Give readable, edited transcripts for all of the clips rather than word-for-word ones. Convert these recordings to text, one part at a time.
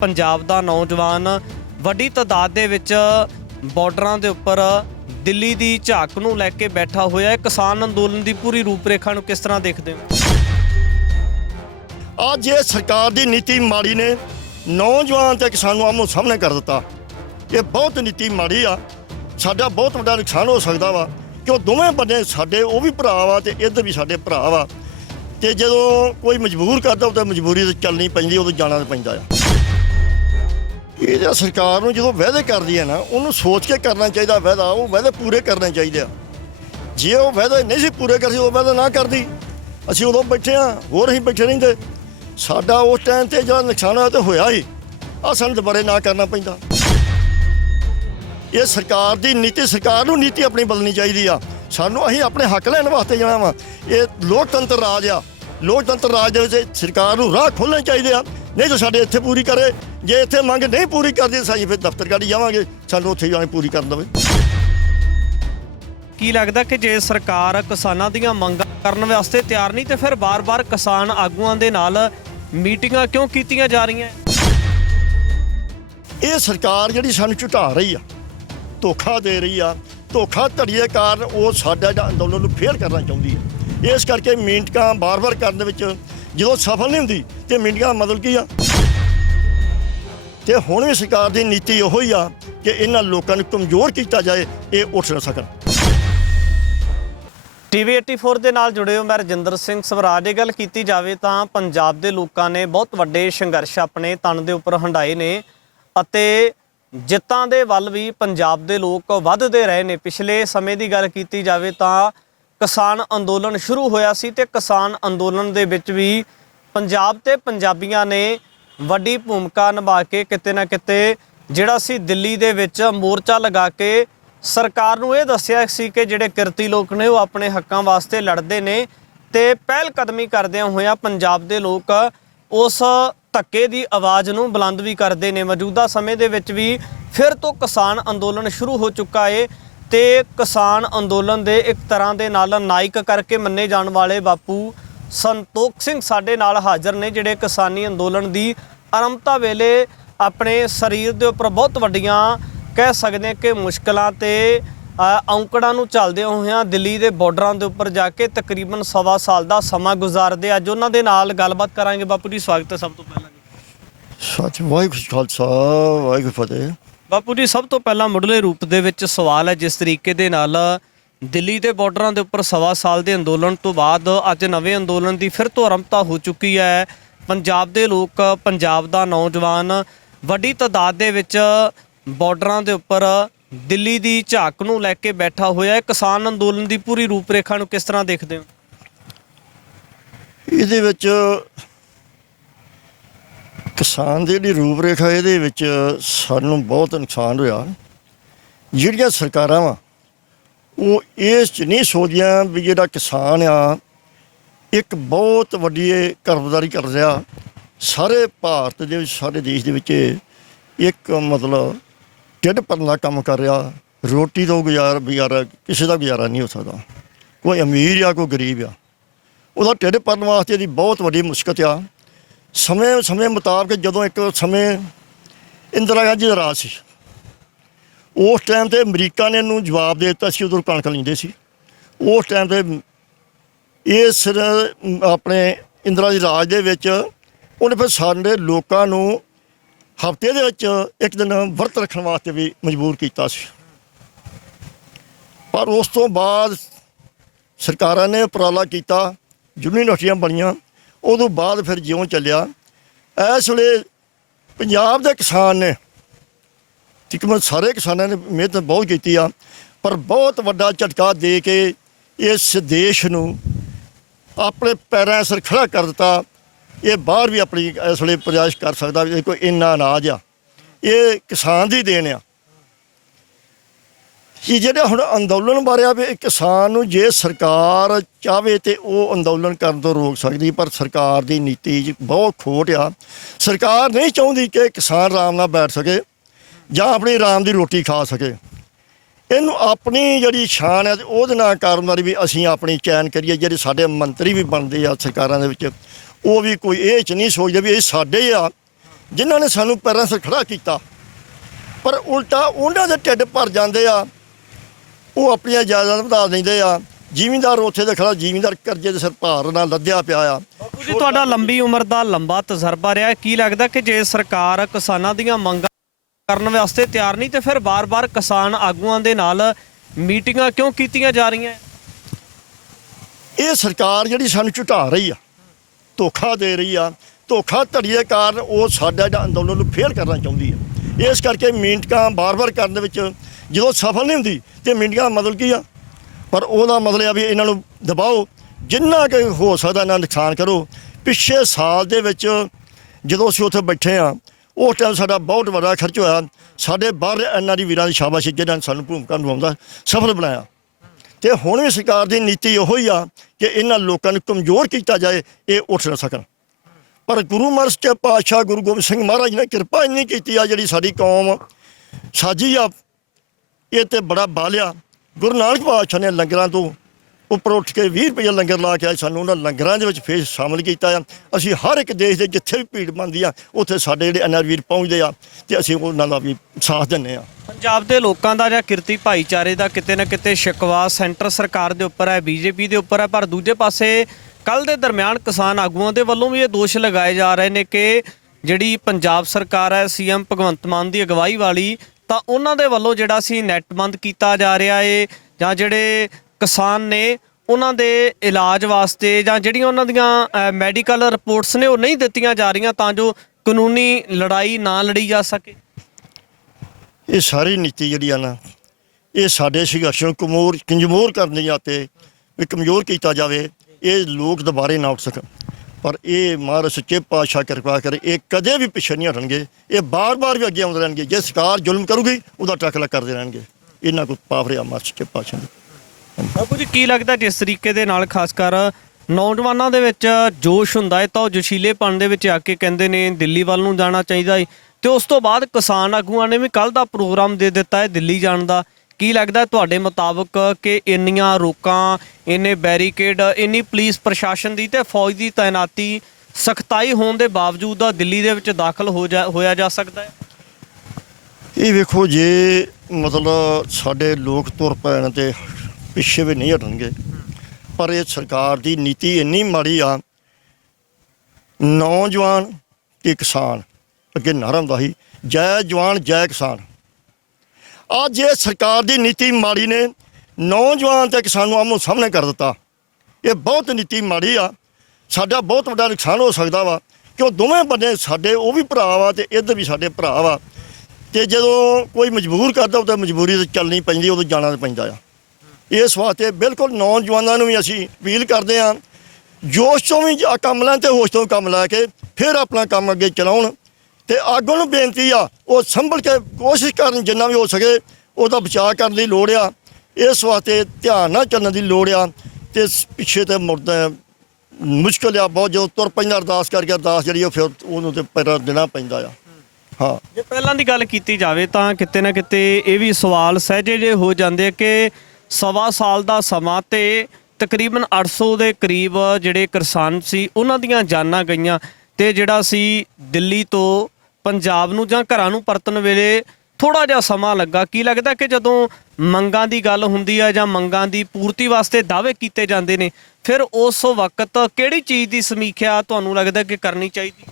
ਪੰਜਾਬ ਦਾ ਨੌਜਵਾਨ ਵੱਡੀ ਤਾਦਾਦ ਦੇ ਵਿੱਚ ਬਾਰਡਰਾਂ ਦੇ ਉੱਪਰ ਦਿੱਲੀ ਦੀ ਝਾਕ ਨੂੰ ਲੈ ਕੇ ਬੈਠਾ ਹੋਇਆ ਹੈ। ਕਿਸਾਨ ਅੰਦੋਲਨ ਦੀ ਪੂਰੀ ਰੂਪਰੇਖਾ ਨੂੰ ਕਿਸ ਤਰ੍ਹਾਂ ਦੇਖਦੇ ਹੋ? ਅੱਜ ਇਹ ਸਰਕਾਰ ਦੀ ਨੀਤੀ ਮਾੜੀ ਨੇ ਨੌਜਵਾਨ ਤੇ ਕਿਸਾਨ ਨੂੰ ਆਮੋ ਸਾਹਮਣੇ ਕਰ ਦਿੱਤਾ। ਇਹ ਬਹੁਤ ਨੀਤੀ ਮਾੜੀ ਆ। ਸਾਡਾ ਬਹੁਤ ਵੱਡਾ ਨੁਕਸਾਨ ਹੋ ਸਕਦਾ ਵਾ ਕਿ ਉਹ ਦੋਵੇਂ ਬੰਦੇ ਸਾਡੇ ਉਹ ਵੀ ਭਰਾ ਵਾ ਤੇ ਇੱਧਰ ਵੀ ਸਾਡੇ ਭਰਾ ਵਾ ਤੇ ਜਦੋਂ ਕੋਈ ਮਜਬੂਰ ਕਰਦਾ ਉਹ ਤਾਂ ਮਜਬੂਰੀ ਤੇ ਚੱਲਣੀ ਪੈਂਦੀ, ਉਦੋਂ ਜਾਣਾ ਪੈਂਦਾ ਆ। ਇਹ ਸਰਕਾਰ ਨੂੰ ਜਦੋਂ ਵਾਅਦੇ ਕਰਦੀ ਹੈ ਨਾ ਉਹਨੂੰ ਸੋਚ ਕੇ ਕਰਨਾ ਚਾਹੀਦਾ ਵਾਅਦਾ, ਉਹ ਵਾਅਦੇ ਪੂਰੇ ਕਰਨੇ ਚਾਹੀਦੇ ਆ। ਜੇ ਉਹ ਵਾਅਦੇ ਨਹੀਂ ਸੀ ਪੂਰੇ ਕਰਦੀ ਉਹ ਵਾਅਦਾ ਨਾ ਕਰਦੀ, ਅਸੀਂ ਉਦੋਂ ਬੈਠੇ ਹਾਂ, ਹੋਰ ਅਸੀਂ ਬੈਠੇ ਰਹਿੰਦੇ। ਸਾਡਾ ਉਸ ਟਾਈਮ ਤੇ ਜਿਹੜਾ ਨੁਕਸਾਨ ਹੋਇਆ ਤੇ ਹੋਇਆ ਹੀ ਆ, ਸਾਨੂੰ ਦੁਬਾਰੇ ਨਾ ਕਰਨਾ ਪੈਂਦਾ। ਇਹ ਸਰਕਾਰ ਦੀ ਨੀਤੀ, ਸਰਕਾਰ ਨੂੰ ਨੀਤੀ ਆਪਣੀ ਬਦਲਣੀ ਚਾਹੀਦੀ ਆ। ਸਾਨੂੰ ਅਸੀਂ ਆਪਣੇ ਹੱਕ ਲੈਣ ਵਾਸਤੇ ਜਾਣਾ ਵਾ। ਇਹ ਲੋਕਤੰਤਰ ਰਾਜ ਆ। ਲੋਕਤੰਤਰ ਰਾਜ ਦੇ ਵਿੱਚ ਸਰਕਾਰ ਨੂੰ ਰਾਹ ਖੋਲ੍ਹਣੇ ਚਾਹੀਦੇ ਆ, ਨਹੀਂ ਤਾਂ ਸਾਡੇ ਇੱਥੇ ਪੂਰੀ ਕਰੇ। ਜੇ ਇੱਥੇ ਮੰਗ ਨਹੀਂ ਪੂਰੀ ਕਰਦੀ ਅਸੀਂ ਫਿਰ ਦਫ਼ਤਰ ਗਾੜੀ ਜਾਵਾਂਗੇ, ਸਾਨੂੰ ਉੱਥੇ ਜਾਣੇ ਪੂਰੀ ਕਰ ਦੇਵੇ। ਕੀ ਲੱਗਦਾ ਕਿ ਜੇ ਸਰਕਾਰ ਕਿਸਾਨਾਂ ਦੀਆਂ ਮੰਗਾਂ ਕਰਨ ਵਾਸਤੇ ਤਿਆਰ ਨਹੀਂ ਤੇ ਫਿਰ ਬਾਰ-ਬਾਰ ਕਿਸਾਨ ਆਗੂਆਂ ਦੇ ਨਾਲ ਮੀਟਿੰਗਾਂ ਕਿਉਂ ਕੀਤੀਆਂ ਜਾ ਰਹੀਆਂ? ਇਹ ਸਰਕਾਰ ਜਿਹੜੀ ਸਾਨੂੰ ਝੁਟਾ ਰਹੀ ਆ, ਧੋਖਾ ਦੇ ਰਹੀ ਆ। ਧੋਖਾ ਧੜੀ ਦੇ ਕਾਰਨ ਉਹ ਸਾਡਾ ਜਿਹੜਾ ਅੰਦੋਲਨ ਨੂੰ ਫੇਲ ਕਰਨਾ ਚਾਹੁੰਦੀ ਹੈ। ਇਸ ਕਰਕੇ ਮੀਟਿੰਗਾਂ ਬਾਰ-ਬਾਰ ਕਰਨ ਦੇ ਵਿੱਚ ਜਦੋਂ ਸਫਲ ਨਹੀਂ ਹੁੰਦੀ ਤੇ ਮੀਟਿੰਗਾਂ ਦਾ ਮਤਲਬ ਕੀ ਆ? ਤੇ ਹੁਣ ਵੀ ਸਰਕਾਰ ਦੀ ਨੀਤੀ ਉਹੋ ਹੀ ਆ ਕਿ ਇਹਨਾਂ ਲੋਕਾਂ ਨੂੰ ਕਮਜ਼ੋਰ ਕੀਤਾ ਜਾਏ, ਇਹ ਉੱਠ ਨਾ ਸਕਣ। TV 84 ਦੇ ਨਾਲ ਜੁੜੇ ਹੋ, ਮੈਂ ਰਜਿੰਦਰ ਸਿੰਘ ਸਵਰਾਜ। ਇਹ ਗੱਲ ਕੀਤੀ ਜਾਵੇ ਤਾਂ ਪੰਜਾਬ ਦੇ ਲੋਕਾਂ ਨੇ ਬਹੁਤ ਵੱਡੇ ਸੰਘਰਸ਼ ਆਪਣੇ ਤਨ ਦੇ ਉੱਪਰ ਹੰਢਾਏ ਨੇ ਅਤੇ ਜਿੱਤਾਂ ਦੇ ਵੱਲ ਵੀ ਪੰਜਾਬ ਦੇ ਲੋਕ ਵੱਧਦੇ ਰਹੇ ਨੇ। ਪਿਛਲੇ ਸਮੇਂ ਦੀ ਗੱਲ ਕੀਤੀ ਜਾਵੇ ਤਾਂ ਕਿਸਾਨ ਅੰਦੋਲਨ ਸ਼ੁਰੂ ਹੋਇਆ ਸੀ ਤੇ ਕਿਸਾਨ ਅੰਦੋਲਨ ਦੇ ਵਿੱਚ ਵੀ ਪੰਜਾਬ ਤੇ ਪੰਜਾਬੀਆਂ ਨੇ ਵੱਡੀ ਭੂਮਿਕਾ ਨਿਭਾ ਕੇ ਕਿਤੇ ਨਾ ਕਿਤੇ ਜਿਹੜਾ ਸੀ ਦਿੱਲੀ ਦੇ ਵਿੱਚ ਮੋਰਚਾ ਲਗਾ ਕੇ ਸਰਕਾਰ ਨੂੰ ਇਹ ਦੱਸਿਆ ਸੀ ਕਿ ਜਿਹੜੇ ਕਿਰਤੀ ਲੋਕ ਨੇ ਉਹ ਆਪਣੇ ਹੱਕਾਂ ਵਾਸਤੇ ਲੜਦੇ ਨੇ ਤੇ ਪਹਿਲ ਕਦਮੀ ਕਰਦਿਆਂ ਹੋਇਆਂ ਪੰਜਾਬ ਦੇ ਲੋਕ ਉਸ ਧੱਕੇ ਦੀ ਆਵਾਜ਼ ਨੂੰ ਬੁਲੰਦ ਵੀ ਕਰਦੇ ਨੇ। ਮੌਜੂਦਾ ਸਮੇਂ ਦੇ ਵਿੱਚ ਵੀ ਫਿਰ ਤੋਂ ਕਿਸਾਨ ਅੰਦੋਲਨ ਸ਼ੁਰੂ ਹੋ ਚੁੱਕਾ ਹੈ ਤੇ ਕਿਸਾਨ ਅੰਦੋਲਨ ਦੇ ਇੱਕ ਤਰ੍ਹਾਂ ਦੇ ਨਾਲ ਨਾਇਕ ਕਰਕੇ ਮੰਨੇ ਜਾਣ ਵਾਲੇ ਬਾਪੂ ਸੰਤੋਖ ਸਿੰਘ ਸਾਡੇ ਨਾਲ ਹਾਜ਼ਰ ਨੇ, ਜਿਹੜੇ ਕਿਸਾਨੀ ਅੰਦੋਲਨ ਦੀ ਆਰੰਭਤਾ ਵੇਲੇ ਆਪਣੇ ਸਰੀਰ ਦੇ ਉੱਪਰ ਬਹੁਤ ਵੱਡੀਆਂ ਕਹਿ ਸਕਦੇ ਕਿ ਮੁਸ਼ਕਲਾਂ ਤੇ ਔਂਕੜਾਂ ਨੂੰ ਝੱਲਦਿਆਂ ਹੋਇਆਂ ਦਿੱਲੀ ਦੇ ਬਾਰਡਰਾਂ ਦੇ ਉੱਪਰ ਜਾ ਕੇ ਤਕਰੀਬਨ 1.25 ਸਾਲ ਦਾ ਸਮਾਂ ਗੁਜ਼ਾਰਦੇ। ਅੱਜ ਉਹਨਾਂ ਦੇ ਨਾਲ ਗੱਲਬਾਤ ਕਰਾਂਗੇ। ਬਾਪੂ ਜੀ ਸਵਾਗਤ ਹੈ ਸਭ ਤੋਂ ਪਹਿਲਾਂ ਜੀ। ਸੱਚ ਵਾਹਿਗੁਰੂ ਖਾਲਸਾ ਵਾਹਿਗੁਰੂ ਫਤਿਹ। ਬਾਪੂ ਜੀ ਸਭ ਤੋਂ ਪਹਿਲਾਂ ਮੁੱਢਲੇ ਰੂਪ ਦੇ ਵਿੱਚ ਸਵਾਲ ਹੈ, ਜਿਸ ਤਰੀਕੇ ਦੇ ਨਾਲ ਦਿੱਲੀ ਦੇ ਬਾਰਡਰਾਂ ਦੇ ਉੱਪਰ 1.25 ਸਾਲ ਦੇ ਅੰਦੋਲਨ ਤੋਂ ਬਾਅਦ ਅੱਜ ਨਵੇਂ ਅੰਦੋਲਨ ਦੀ ਫਿਰ ਤੋਂ ਆਰੰਭਤਾ ਹੋ ਚੁੱਕੀ ਹੈ। ਪੰਜਾਬ ਦੇ ਲੋਕ, ਪੰਜਾਬ ਦਾ ਨੌਜਵਾਨ ਵੱਡੀ ਤਾਦਾਦ ਦੇ ਵਿੱਚ ਬਾਰਡਰਾਂ ਦੇ ਉੱਪਰ ਦਿੱਲੀ ਦੀ ਝਾਕ ਨੂੰ ਲੈ ਕੇ ਬੈਠਾ ਹੋਇਆ ਹੈ। ਕਿਸਾਨ ਅੰਦੋਲਨ ਦੀ ਪੂਰੀ ਰੂਪਰੇਖਾ ਨੂੰ ਕਿਸ ਤਰ੍ਹਾਂ ਦੇਖਦੇ ਹੋ? ਇਹਦੇ ਵਿੱਚ ਕਿਸਾਨ ਦੀ ਜਿਹੜੀ ਰੂਪਰੇਖਾ, ਇਹਦੇ ਵਿੱਚ ਸਾਨੂੰ ਬਹੁਤ ਨੁਕਸਾਨ ਹੋਇਆ। ਜਿਹੜੀਆਂ ਸਰਕਾਰਾਂ ਵਾ ਉਹ ਇਸ 'ਚ ਨਹੀਂ ਸੋਚਦੀਆਂ ਵੀ ਜਿਹੜਾ ਕਿਸਾਨ ਆ ਇੱਕ ਬਹੁਤ ਵੱਡੀ ਕਰਜ਼ਦਾਰੀ ਕਰ ਰਿਹਾ। ਸਾਰੇ ਭਾਰਤ ਦੇ ਵਿੱਚ, ਸਾਰੇ ਦੇਸ਼ ਦੇ ਵਿੱਚ ਇੱਕ ਮਤਲਬ ਢਿੱਡ ਭਰਨ ਦਾ ਕੰਮ ਕਰ ਰਿਹਾ। ਰੋਟੀ ਤੋਂ ਗੁਜ਼ਾਰਾ ਕਿਸੇ ਦਾ ਗੁਜ਼ਾਰਾ ਨਹੀਂ ਹੋ ਸਕਦਾ। ਕੋਈ ਅਮੀਰ ਆ, ਕੋਈ ਗਰੀਬ ਆ, ਉਹਦਾ ਢਿੱਡ ਭਰਨ ਵਾਸਤੇ ਇਹਦੀ ਬਹੁਤ ਵੱਡੀ ਮੁਸ਼ਕਲ ਆ। ਸਮੇਂ ਮੁਤਾਬਕ ਜਦੋਂ ਇੱਕ ਸਮੇਂ ਇੰਦਰਾ ਗਾਂਧੀ ਦਾ ਰਾਜ ਸੀ, ਉਸ ਟਾਈਮ 'ਤੇ ਅਮਰੀਕਾ ਨੇ ਇਹਨੂੰ ਜਵਾਬ ਦੇ ਦਿੱਤਾ ਸੀ। ਉਦੋਂ ਕਣਕ ਲੈਂਦੇ ਸੀ। ਉਸ ਟਾਈਮ 'ਤੇ ਇਸ ਆਪਣੇ ਇੰਦਰਾ ਦੀ ਰਾਜ ਦੇ ਵਿੱਚ ਉਹਨੇ ਫਿਰ ਸਾਡੇ ਲੋਕਾਂ ਨੂੰ ਹਫ਼ਤੇ ਦੇ ਵਿੱਚ ਇੱਕ ਦਿਨ ਵਰਤ ਰੱਖਣ ਵਾਸਤੇ ਵੀ ਮਜਬੂਰ ਕੀਤਾ ਸੀ। ਪਰ ਉਸ ਤੋਂ ਬਾਅਦ ਸਰਕਾਰਾਂ ਨੇ ਉਪਰਾਲਾ ਕੀਤਾ, ਯੂਨੀਵਰਸਿਟੀਆਂ ਬਣੀਆਂ। ਉਦੋਂ ਬਾਅਦ ਫਿਰ ਜਿਉਂ ਚੱਲਿਆ। ਇਸ ਵੇਲੇ ਪੰਜਾਬ ਦੇ ਕਿਸਾਨ ਨੇ, ਤਕਰੀਬਨ ਸਾਰੇ ਕਿਸਾਨਾਂ ਨੇ ਮਿਹਨਤ ਬਹੁਤ ਕੀਤੀ ਆ, ਪਰ ਬਹੁਤ ਵੱਡਾ ਝਟਕਾ ਦੇ ਕੇ ਇਸ ਦੇਸ਼ ਨੂੰ ਆਪਣੇ ਪੈਰਾਂ ਸਿਰ ਖੜਾ ਕਰ ਦਿੱਤਾ। ਇਹ ਬਾਹਰ ਵੀ ਆਪਣੀ ਇਸ ਵੇਲੇ ਪ੍ਰਯਾਸ ਕਰ ਸਕਦਾ ਵੀ ਕੋਈ ਇੰਨਾ ਅਨਾਜ ਆ, ਇਹ ਕਿਸਾਨ ਦੀ ਦੇਣ ਆ। ਕਿ ਜਿਹੜਾ ਹੁਣ ਅੰਦੋਲਨ ਬਾਰੇ ਆ ਵੀ ਕਿਸਾਨ ਨੂੰ ਜੇ ਸਰਕਾਰ ਚਾਹਵੇ ਤੇ ਉਹ ਅੰਦੋਲਨ ਕਰਨ ਤੋਂ ਰੋਕ ਸਕਦੀ, ਪਰ ਸਰਕਾਰ ਦੀ ਨੀਤੀ 'ਚ ਬਹੁਤ ਖੋਟ ਆ। ਸਰਕਾਰ ਨਹੀਂ ਚਾਹੁੰਦੀ ਕਿ ਕਿਸਾਨ ਆਰਾਮ ਨਾਲ ਬੈਠ ਸਕੇ ਜਾਂ ਆਪਣੀ ਆਰਾਮ ਦੀ ਰੋਟੀ ਖਾ ਸਕੇ। ਇਹਨੂੰ ਆਪਣੀ ਜਿਹੜੀ ਸ਼ਾਨ ਹੈ ਉਹਦੇ ਨਾਲ ਕਾਰੋਬਾਰੀ ਵੀ ਅਸੀਂ ਆਪਣੀ ਚੈਨ ਕਰੀਏ। ਜਿਹੜੇ ਸਾਡੇ ਮੰਤਰੀ ਵੀ ਬਣਦੇ ਆ ਸਰਕਾਰਾਂ ਦੇ ਵਿੱਚ, ਉਹ ਵੀ ਕੋਈ ਇਹ 'ਚ ਨਹੀਂ ਸੋਚਦੇ ਵੀ ਇਹ ਸਾਡੇ ਆ, ਜਿਨ੍ਹਾਂ ਨੇ ਸਾਨੂੰ ਪੈਰਾਂ 'ਤੇ ਖੜਾ ਕੀਤਾ, ਪਰ ਉਲਟਾ ਉਹਨਾਂ ਦੇ ਢਿੱਡ ਭਰ ਜਾਂਦੇ ਆ। ਉਹ ਆਪਣੀਆਂ ਜਾਇਦਾਦਾਂ ਵਧਾ ਦਿੰਦੇ ਆ। ਜ਼ਿਮੀਂਦਾਰ ਉੱਥੇ ਦੇ ਖੜਾ, ਜ਼ਿਮੀਂਦਾਰ ਕਰਜ਼ੇ ਦੇ ਸਿਰ ਭਾਰ ਨਾਲ ਲੱਦਿਆ ਪਿਆ ਆ। ਬਾਪੂ ਜੀ, ਤੁਹਾਡਾ ਲੰਬੀ ਉਮਰ ਦਾ ਲੰਬਾ ਤਜਰਬਾ ਰਿਹਾ, ਕੀ ਲੱਗਦਾ ਕਿ ਜੇ ਸਰਕਾਰ ਕਿਸਾਨਾਂ ਦੀਆਂ ਮੰਗਾਂ ਕਰਨ ਵਾਸਤੇ ਤਿਆਰ ਨਹੀਂ ਤੇ ਫਿਰ ਬਾਰ-ਬਾਰ ਕਿਸਾਨ ਆਗੂਆਂ ਦੇ ਨਾਲ ਮੀਟਿੰਗਾਂ ਕਿਉਂ ਕੀਤੀਆਂ ਜਾ ਰਹੀਆਂ? ਇਹ ਸਰਕਾਰ ਜਿਹੜੀ ਸਾਨੂੰ ਝੁਟਾ ਰਹੀ ਆ, ਧੋਖਾ ਦੇ ਰਹੀ ਆ। ਧੋਖਾ ਧੜੀ ਦੇ ਕਾਰਨ ਉਹ ਸਾਡਾ ਜਿਹੜਾ ਅੰਦੋਲਨ ਨੂੰ ਫੇਲ ਕਰਨਾ ਚਾਹੁੰਦੀ ਹੈ। ਇਸ ਕਰਕੇ ਮੀਟਿੰਗਾਂ ਬਾਰ-ਬਾਰ ਕਰਨ ਦੇ ਵਿੱਚ ਜਦੋਂ ਸਫਲ ਨਹੀਂ ਹੁੰਦੀ ਤੇ ਮੀਟਿੰਗਾਂ ਦਾ ਮਤਲਬ ਕੀ ਆ? ਪਰ ਉਹਦਾ ਮਤਲਬ ਆ ਵੀ ਇਹਨਾਂ ਨੂੰ ਦਬਾਓ, ਜਿੰਨਾ ਕਿ ਹੋ ਸਕਦਾ ਇਹਨਾਂ ਨੁਕਸਾਨ ਕਰੋ। ਪਿਛਲੇ ਸਾਲ ਦੇ ਵਿੱਚ ਜਦੋਂ ਅਸੀਂ ਉੱਥੇ ਬੈਠੇ ਆ, ਉਸ ਟਾਈਮ ਸਾਡਾ ਬਹੁਤ ਵੱਡਾ ਖਰਚ ਹੋਇਆ। ਸਾਡੇ ਬਾਹਰ ਐਨਆਰਆਈ ਵੀਰਾਂ ਦੀ ਸ਼ਾਬਾਸ਼ ਜਿਹਨਾਂ ਨੇ ਸਾਨੂੰ ਭੂਮਿਕਾ ਨਿਭਾਉਂਦਾ ਸਫਲ ਬਣਾਇਆ। ਤੇ ਹੁਣ ਵੀ ਸਰਕਾਰ ਦੀ ਨੀਤੀ ਇਹੋ ਹੀ ਆ ਕਿ ਇਹਨਾਂ ਲੋਕਾਂ ਨੂੰ ਕਮਜ਼ੋਰ ਕੀਤਾ ਜਾਏ, ਇਹ ਉੱਠ ਨਾ ਸਕਣ। ਪਰ ਗੁਰੂ ਮਹਾਰਾਜ ਸੱਚੇ ਪਾਤਸ਼ਾਹ ਗੁਰੂ ਗੋਬਿੰਦ ਸਿੰਘ ਮਹਾਰਾਜ ਨੇ ਕਿਰਪਾ ਇੰਨੀ ਕੀਤੀ ਆ, ਜਿਹੜੀ ਸਾਡੀ ਕੌਮ ਸਾਜੀ ਆ, ਇਹ ਤੇ ਬੜਾ ਬਾਲਿਆ। ਗੁਰੂ ਨਾਨਕ ਪਾਤਸ਼ਾਹ ਨੇ ਲੰਗਰਾਂ ਤੋਂ ਉੱਪਰ ਉੱਠ ਕੇ 20 ਰੁਪਏ ਲੰਗਰ ਲਾ ਕੇ ਸਾਨੂੰ ਉਹਨਾਂ ਲੰਗਰਾਂ ਦੇ ਵਿੱਚ ਫੇਰ ਸ਼ਾਮਲ ਕੀਤਾ ਆ। ਅਸੀਂ ਹਰ ਇੱਕ ਦੇਸ਼ ਦੇ ਜਿੱਥੇ ਵੀ ਭੀੜ ਬਣਦੀ ਆ, ਉੱਥੇ ਸਾਡੇ ਜਿਹੜੇ ਐਨਆਰਆਈ ਵੀਰ ਪਹੁੰਚਦੇ ਆ ਤੇ ਅਸੀਂ ਉਹਨਾਂ ਦਾ ਵੀ ਸਾਥ ਦਿੰਦੇ ਆ। ਪੰਜਾਬ ਦੇ ਲੋਕਾਂ ਦਾ ਜਾਂ ਕਿਰਤੀ ਭਾਈਚਾਰੇ ਦਾ ਕਿਤੇ ਨਾ ਕਿਤੇ ਸ਼ਿਕਵਾ ਸੈਂਟਰ ਸਰਕਾਰ ਦੇ ਉੱਪਰ ਹੈ, ਬੀਜੇਪੀ ਦੇ ਉੱਪਰ ਹੈ, ਪਰ ਦੂਜੇ ਪਾਸੇ ਕੱਲ ਦੇ ਦਰਮਿਆਨ ਕਿਸਾਨ ਆਗੂਆਂ ਦੇ ਵੱਲੋਂ ਵੀ ਇਹ ਦੋਸ਼ ਲਗਾਏ ਜਾ ਰਹੇ ਨੇ ਕਿ ਜਿਹੜੀ ਪੰਜਾਬ ਸਰਕਾਰ ਹੈ ਸੀਐਮ ਭਗਵੰਤ ਮਾਨ ਦੀ ਅਗਵਾਈ ਵਾਲੀ, ਤਾਂ ਉਹਨਾਂ ਦੇ ਵੱਲੋਂ ਜਿਹੜਾ ਸੀ ਨੈੱਟ ਬੰਦ ਕੀਤਾ ਜਾ ਰਿਹਾ ਏ, ਜਾਂ ਜਿਹੜੇ ਕਿਸਾਨ ਨੇ ਉਹਨਾਂ ਦੇ ਇਲਾਜ ਵਾਸਤੇ ਜਾਂ ਜਿਹੜੀਆਂ ਉਹਨਾਂ ਦੀਆਂ ਮੈਡੀਕਲ ਰਿਪੋਰਟਸ ਨੇ ਉਹ ਨਹੀਂ ਦਿੱਤੀਆਂ ਜਾ ਰਹੀਆਂ ਤਾਂ ਜੋ ਕਾਨੂੰਨੀ ਲੜਾਈ ਨਾ ਲੜੀ ਜਾ ਸਕੇ। ਇਹ ਸਾਰੀ ਨੀਤੀ ਜਿਹੜੀ ਆ ਨਾ, ਇਹ ਸਾਡੇ ਸੰਘਰਸ਼ ਨੂੰ ਕਮਜ਼ੋਰ ਕਰਨ ਦੀ ਆਤੇ ਵੀ ਕਮਜ਼ੋਰ ਕੀਤਾ ਜਾਵੇ, ਇਹ ਲੋਕ ਦੁਬਾਰੇ ਨਾ ਉੱਠ ਸਕਣ। ਪਰ ਇਹ ਮਹਾਰਾਜ ਸੱਚੇ ਪਾਤਸ਼ਾਹ ਕਿਰਪਾ ਕਰੇ, ਇਹ ਕਦੇ ਵੀ ਪਿੱਛੇ ਨਹੀਂ ਹਟਣਗੇ। ਇਹ ਬਾਰ-ਬਾਰ ਵੀ ਅੱਗੇ ਆਉਂਦੇ ਰਹਿਣਗੇ। ਜੇ ਸਰਕਾਰ ਜ਼ੁਲਮ ਕਰੂਗੀ ਉਹਦਾ ਟਕਲਾ ਕਰਦੇ ਰਹਿਣਗੇ। ਇਹਨਾਂ ਕੋਲ ਪਾਵਰ ਆ ਮਹਾਰਾਜ ਸੱਚੇ ਪਾਤਸ਼ਾਹ ਦੀ। ਬਾਪੂ ਜੀ, ਕੀ ਲੱਗਦਾ ਜਿਸ ਤਰੀਕੇ ਦੇ ਨਾਲ ਖਾਸ ਕਰ ਨੌਜਵਾਨਾਂ ਦੇ ਵਿੱਚ ਜੋਸ਼ ਹੁੰਦਾ ਹੈ ਤਾਂ ਉਹ ਜੋਸ਼ੀਲੇਪਣ ਦੇ ਵਿੱਚ ਆ ਕੇ ਕਹਿੰਦੇ ਨੇ ਦਿੱਲੀ ਵੱਲ ਨੂੰ ਜਾਣਾ ਚਾਹੀਦਾ ਹੈ, ਤੇ ਉਸ ਤੋਂ ਬਾਅਦ ਕਿਸਾਨ ਆਗੂਆਂ ਨੇ ਵੀ ਕੱਲ ਦਾ ਪ੍ਰੋਗਰਾਮ ਦੇ ਦਿੱਤਾ ਹੈ ਦਿੱਲੀ ਜਾਣ ਦਾ। ਕੀ ਲੱਗਦਾ ਤੁਹਾਡੇ ਮੁਤਾਬਕ ਕਿ ਇੰਨੀਆਂ ਰੋਕਾਂ, ਇੰਨੇ ਬੈਰੀਕੇਡ, ਇੰਨੀ ਪੁਲਿਸ ਪ੍ਰਸ਼ਾਸਨ ਦੀ ਤੇ ਫੌਜ ਦੀ ਤਾਇਨਾਤੀ, ਸਖਤਾਈ ਹੋਣ ਦੇ ਬਾਵਜੂਦ ਦਿੱਲੀ ਦੇ ਵਿੱਚ ਦਾਖਲ ਹੋਇਆ ਜਾ ਸਕਦਾ ਹੈ? ਇਹ ਵੇਖੋ, ਜੇ ਮਤਲਬ ਸਾਡੇ ਲੋਕ ਤੁਰ ਪੈਣ ਤੇ ਪਿੱਛੇ ਵੀ ਨਹੀਂ ਹਟਣਗੇ। ਪਰ ਇਹ ਸਰਕਾਰ ਦੀ ਨੀਤੀ ਇੰਨੀ ਮਾੜੀ ਆ। ਨੌਜਵਾਨ ਤੇ ਕਿਸਾਨ, ਅੱਗੇ ਨਾਅਰਾ ਹੁੰਦਾ ਸੀ ਜੈ ਜਵਾਨ ਜੈ ਕਿਸਾਨ। ਅੱਜ ਇਹ ਸਰਕਾਰ ਦੀ ਨੀਤੀ ਮਾੜੀ ਨੇ ਨੌਜਵਾਨ ਤੇ ਕਿਸਾਨ ਨੂੰ ਆਮੋ ਸਾਹਮਣੇ ਕਰ ਦਿੱਤਾ। ਇਹ ਬਹੁਤ ਨੀਤੀ ਮਾੜੀ ਆ। ਸਾਡਾ ਬਹੁਤ ਵੱਡਾ ਨੁਕਸਾਨ ਹੋ ਸਕਦਾ ਵਾ, ਕਿਉਂ ਦੋਵੇਂ ਬੰਦੇ ਸਾਡੇ ਉਹ ਵੀ ਭਰਾ ਵਾ ਤੇ ਇੱਧਰ ਵੀ ਸਾਡੇ ਭਰਾ ਵਾ। ਤੇ ਜਦੋਂ ਕੋਈ ਮਜਬੂਰ ਕਰਦਾ ਤਾਂ ਮਜਬੂਰੀ ਤੇ ਚੱਲਣੀ ਪੈਂਦੀ, ਉਦੋਂ ਜਾਣਾ ਤਾਂ ਪੈਂਦਾ ਆ। ਇਸ ਵਾਸਤੇ ਬਿਲਕੁਲ ਨੌਜਵਾਨਾਂ ਨੂੰ ਵੀ ਅਸੀਂ ਅਪੀਲ ਕਰਦੇ ਹਾਂ, ਜੋਸ਼ ਤੋਂ ਵੀ ਕੰਮ ਲੈਣ ਤੇ ਹੋਸ਼ ਤੋਂ ਕੰਮ ਲੈ ਕੇ ਫਿਰ ਆਪਣਾ ਕੰਮ ਅੱਗੇ ਚਲਾਉਣ। ਤੇ ਆਗੂ ਨੂੰ ਬੇਨਤੀ ਆ, ਉਹ ਸੰਭਲ ਕੇ ਕੋਸ਼ਿਸ਼ ਕਰਨ, ਜਿੰਨਾ ਵੀ ਹੋ ਸਕੇ ਉਹਦਾ ਬਚਾਅ ਕਰਨ ਦੀ ਲੋੜ ਆ। ਇਸ ਵਾਸਤੇ ਧਿਆਨ ਨਾਲ ਚੱਲਣ ਦੀ ਲੋੜ ਆ। ਤੇ ਪਿੱਛੇ ਤੇ ਮੁੜਦਾ ਮੁਸ਼ਕਿਲ ਆ ਬਹੁਤ। ਜਦੋਂ ਤੁਰ ਪੈਂਦਾ ਅਰਦਾਸ ਕਰਕੇ, ਅਰਦਾਸ ਜਿਹੜੀ ਉਹ ਫਿਰ ਉਹਨੂੰ ਤੇ ਪੈਰਾ ਦੇਣਾ ਪੈਂਦਾ ਆ। ਹਾਂ, ਜੇ ਪਹਿਲਾਂ ਦੀ ਗੱਲ ਕੀਤੀ ਜਾਵੇ ਤਾਂ ਕਿਤੇ ਨਾ ਕਿਤੇ ਇਹ ਵੀ ਸਵਾਲ ਸਹਿਜੇ ਜਿਹੇ ਹੋ ਜਾਂਦੇ ਕਿ 1.25 ਸਾਲ ਦਾ ਸਮਾਂ ਤੇ ਤਕਰੀਬਨ 800 ਦੇ ਕਰੀਬ ਜਿਹੜੇ ਕਿਸਾਨ ਸੀ ਉਹਨਾਂ ਦੀਆਂ ਜਾਨਾਂ ਗਈਆਂ, ਤੇ ਜਿਹੜਾ ਸੀ ਦਿੱਲੀ ਤੋਂ ਪੰਜਾਬ ਨੂੰ ਜਾਂ ਘਰਾਂ ਨੂੰ ਪਰਤਣ ਵੇਲੇ ਥੋੜਾ ਜਿਹਾ ਸਮਾਂ ਲੱਗਾ। ਕੀ ਲੱਗਦਾ ਕਿ ਜਦੋਂ ਮੰਗਾਂ ਦੀ ਗੱਲ ਹੁੰਦੀ ਹੈ ਜਾਂ ਮੰਗਾਂ ਦੀ ਪੂਰਤੀ ਵਾਸਤੇ ਦਾਅਵੇ ਕੀਤੇ ਜਾਂਦੇ ਨੇ, ਫਿਰ ਉਸ ਵਕਤ ਕਿਹੜੀ ਚੀਜ਼ ਦੀ ਸਮੀਖਿਆ ਤੁਹਾਨੂੰ ਲੱਗਦਾ ਕਿ ਕਰਨੀ ਚਾਹੀਦੀ?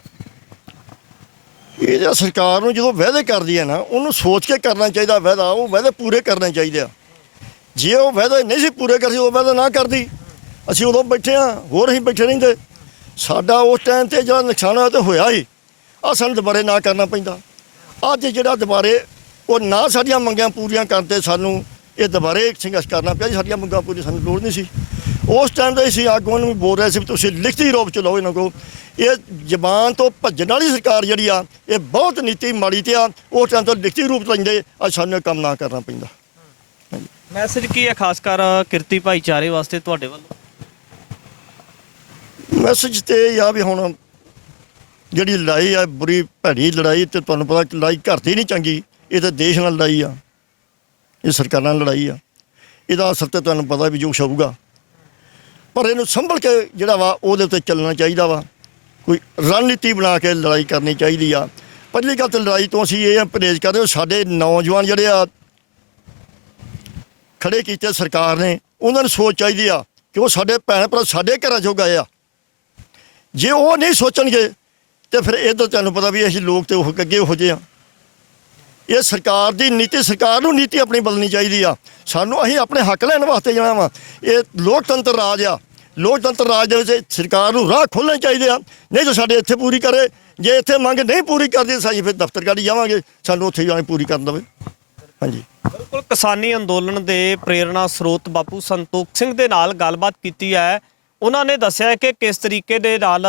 ਇਹ ਸਰਕਾਰ ਨੂੰ ਜਦੋਂ ਵਾਅਦੇ ਕਰਦੀ ਹੈ ਨਾ, ਉਹਨੂੰ ਸੋਚ ਕੇ ਕਰਨਾ ਚਾਹੀਦਾ ਵਾਅਦਾ। ਉਹ ਵਾਅਦੇ ਪੂਰੇ ਕਰਨੇ ਚਾਹੀਦੇ ਆ। ਜੇ ਉਹ ਵਾਅਦੇ ਨਹੀਂ ਸੀ ਪੂਰੇ ਕਰਦੀ, ਉਹ ਵਾਅਦਾ ਨਾ ਕਰਦੀ, ਅਸੀਂ ਉਦੋਂ ਬੈਠੇ ਹਾਂ, ਹੋਰ ਅਸੀਂ ਬੈਠੇ ਰਹਿੰਦੇ। ਸਾਡਾ ਉਸ ਟਾਈਮ ਤੇ ਜਿਹੜਾ ਨੁਕਸਾਨ ਹੋਇਆ ਤੇ ਹੋਇਆ ਹੀ ਆ, ਸਾਨੂੰ ਦੁਬਾਰੇ ਨਾ ਕਰਨਾ ਪੈਂਦਾ। ਅੱਜ ਜਿਹੜਾ ਦੁਬਾਰੇ ਉਹ ਨਾ ਸਾਡੀਆਂ ਮੰਗਾਂ ਪੂਰੀਆਂ ਕਰਦੇ, ਸਾਨੂੰ ਇਹ ਦੁਬਾਰੇ ਸੰਘਰਸ਼ ਕਰਨਾ ਪਿਆ। ਸਾਡੀਆਂ ਮੰਗਾਂ ਪੂਰੀ ਸਾਨੂੰ ਲੋੜ ਨਹੀਂ ਸੀ। ਉਸ ਟਾਈਮ ਤੇ ਅਸੀਂ ਆਗੂਆਂ ਨੂੰ ਵੀ ਬੋਲ ਰਹੇ ਸੀ ਵੀ ਤੁਸੀਂ ਲਿਖਤੀ ਰੂਪ ਚ ਲਓ ਇਹਨਾਂ ਕੋਲ। ਇਹ ਜ਼ਬਾਨ ਤੋਂ ਭੱਜਣ ਵਾਲੀ ਸਰਕਾਰ ਜਿਹੜੀ ਆ, ਇਹ ਬਹੁਤ ਨੀਤੀ ਮਾੜੀ ਤੇ ਆ। ਉਸ ਟਾਈਮ ਤੋਂ ਲਿਖਤੀ ਰੂਪ ਲੈਂਦੇ, ਅੱਜ ਸਾਨੂੰ ਇਹ ਕੰਮ ਨਾ ਕਰਨਾ ਪੈਂਦਾ। ਮੈਸੇਜ ਕੀ ਹੈ ਖਾਸ ਕਰ ਕਿਰਤੀ ਭਾਈਚਾਰੇ ਵਾਸਤੇ ਤੁਹਾਡੇ ਵੱਲੋਂ? ਮੈਸੇਜ ਤੇ ਇਹ ਆ ਵੀ ਹੁਣ ਜਿਹੜੀ ਲੜਾਈ ਆ, ਬੁਰੀ ਭੈੜੀ ਲੜਾਈ, ਤੇ ਤੁਹਾਨੂੰ ਪਤਾ ਲੜਾਈ ਘਰ ਦੀ ਨਹੀਂ ਚੰਗੀ, ਇਹ ਤਾਂ ਦੇਸ਼ ਨਾਲ ਲੜਾਈ ਆ, ਇਹ ਸਰਕਾਰਾਂ ਨਾਲ ਲੜਾਈ ਆ। ਇਹਦਾ ਅਸਰ ਤੇ ਤੁਹਾਨੂੰ ਪਤਾ ਵੀ ਜੋਸ਼ ਆਊਗਾ। ਪਰ ਇਹਨੂੰ ਸੰਭਲ ਕੇ ਜਿਹੜਾ ਵਾ ਉਹਦੇ ਉੱਤੇ ਚੱਲਣਾ ਚਾਹੀਦਾ ਵਾ। ਕੋਈ ਰਣਨੀਤੀ ਬਣਾ ਕੇ ਲੜਾਈ ਕਰਨੀ ਚਾਹੀਦੀ ਆ। ਪਹਿਲੀ ਗੱਲ ਤਾਂ ਲੜਾਈ ਤੋਂ ਅਸੀਂ ਇਹ ਪਰਹੇਜ਼ ਕਰਦੇ ਹਾਂ। ਸਾਡੇ ਨੌਜਵਾਨ ਜਿਹੜੇ ਆ ਖੜੇ ਕੀਤੇ ਸਰਕਾਰ ਨੇ, ਉਹਨਾਂ ਨੂੰ ਸੋਚ ਚਾਹੀਦੀ ਆ ਕਿ ਉਹ ਸਾਡੇ ਭੈਣ ਭਰਾ ਸਾਡੇ ਘਰਾਂ 'ਚੋਂ ਗਏ ਆ। ਜੇ ਉਹ ਨਹੀਂ ਸੋਚਣਗੇ ਤੇ ਫਿਰ ਇੱਧਰ ਤੁਹਾਨੂੰ ਪਤਾ ਵੀ ਅਸੀਂ ਲੋਕ ਤੇ ਉਹ ਅੱਗੇ ਹੋ ਜਿਹੇ ਆ। ਇਹ ਸਰਕਾਰ ਦੀ ਨੀਤੀ, ਸਰਕਾਰ ਨੂੰ ਨੀਤੀ ਆਪਣੀ ਬਦਲਣੀ ਚਾਹੀਦੀ ਆ। ਸਾਨੂੰ ਅਸੀਂ ਆਪਣੇ ਹੱਕ ਲੈਣ ਵਾਸਤੇ ਜਾਣਾ ਵਾ। ਇਹ ਲੋਕਤੰਤਰ ਰਾਜ ਆ। ਲੋਕਤੰਤਰ ਰਾਜ ਦੇ ਵਿੱਚ ਸਰਕਾਰ ਨੂੰ ਰਾਹ ਖੋਲ੍ਹਣੇ ਚਾਹੀਦੇ ਆ। ਨਹੀਂ ਤਾਂ ਸਾਡੇ ਇੱਥੇ ਪੂਰੀ ਕਰੇ, ਜੇ ਇੱਥੇ ਮੰਗ ਨਹੀਂ ਪੂਰੀ ਕਰਦੀ ਅਸੀਂ ਫਿਰ ਦਫ਼ਤਰ ਗਾੜੀ ਜਾਵਾਂਗੇ, ਸਾਨੂੰ ਉੱਥੇ ਜਾਣੀ ਪੂਰੀ ਕਰਨ ਦੇਵੇ। ਹਾਂਜੀ, ਬਿਲਕੁਲ ਕਿਸਾਨੀ ਅੰਦੋਲਨ ਦੇ ਪ੍ਰੇਰਣਾ ਸਰੋਤ ਬਾਪੂ ਸੰਤੋਖ ਸਿੰਘ ਦੇ ਨਾਲ ਗੱਲਬਾਤ ਕੀਤੀ ਹੈ। ਉਹਨਾਂ ਨੇ ਦੱਸਿਆ ਕਿ ਕਿਸ ਤਰੀਕੇ ਦੇ ਨਾਲ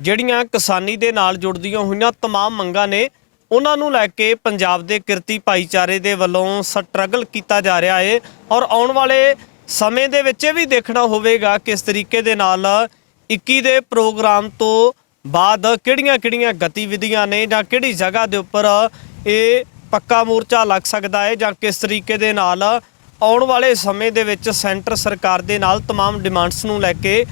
ਜਿਹੜੀਆਂ ਕਿਸਾਨੀ ਦੇ ਨਾਲ ਜੁੜਦੀਆਂ ਹੋਈਆਂ तमाम ਮੰਗਾਂ ਨੇ, ਉਹਨਾਂ ਨੂੰ ਲੈ ਕੇ ਪੰਜਾਬ ਦੇ ਕਿਰਤੀ ਭਾਈਚਾਰੇ ਦੇ ਵੱਲੋਂ ਸਟਰਗਲ ਕੀਤਾ ਜਾ ਰਿਹਾ ਹੈ। ਔਰ ਆਉਣ ਵਾਲੇ ਸਮੇਂ ਦੇ ਵਿੱਚ ਇਹ ਵੀ ਦੇਖਣਾ ਹੋਵੇਗਾ ਕਿਸ ਤਰੀਕੇ ਦੇ ਨਾਲ 21 ਦੇ ਪ੍ਰੋਗਰਾਮ ਤੋਂ ਬਾਅਦ ਕਿਹੜੀਆਂ ਗਤੀਵਿਧੀਆਂ ਨੇ ਜਾਂ ਕਿਹੜੀ ਜਗ੍ਹਾ ਦੇ ਉੱਪਰ ਇਹ ਪੱਕਾ ਮੋਰਚਾ ਲੱਗ ਸਕਦਾ ਹੈ, ਜਾਂ ਕਿਸ ਤਰੀਕੇ ਦੇ ਨਾਲ ਆਉਣ ਵਾਲੇ ਸਮੇਂ ਦੇ ਵਿੱਚ ਸੈਂਟਰ ਸਰਕਾਰ ਦੇ ਨਾਲ तमाम ਡਿਮਾਂਡਸ ਨੂੰ ਲੈ ਕੇ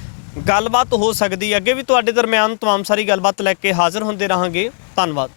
ਗੱਲਬਾਤ ਹੋ ਸਕਦੀ ਹੈ। ਅੱਗੇ ਵੀ ਤੁਹਾਡੇ ਦਰਮਿਆਨ तमाम ਸਾਰੀ ਗੱਲਬਾਤ ਲੈ ਕੇ ਹਾਜ਼ਰ ਹੁੰਦੇ ਰਹਾਂਗੇ। ਧੰਨਵਾਦ।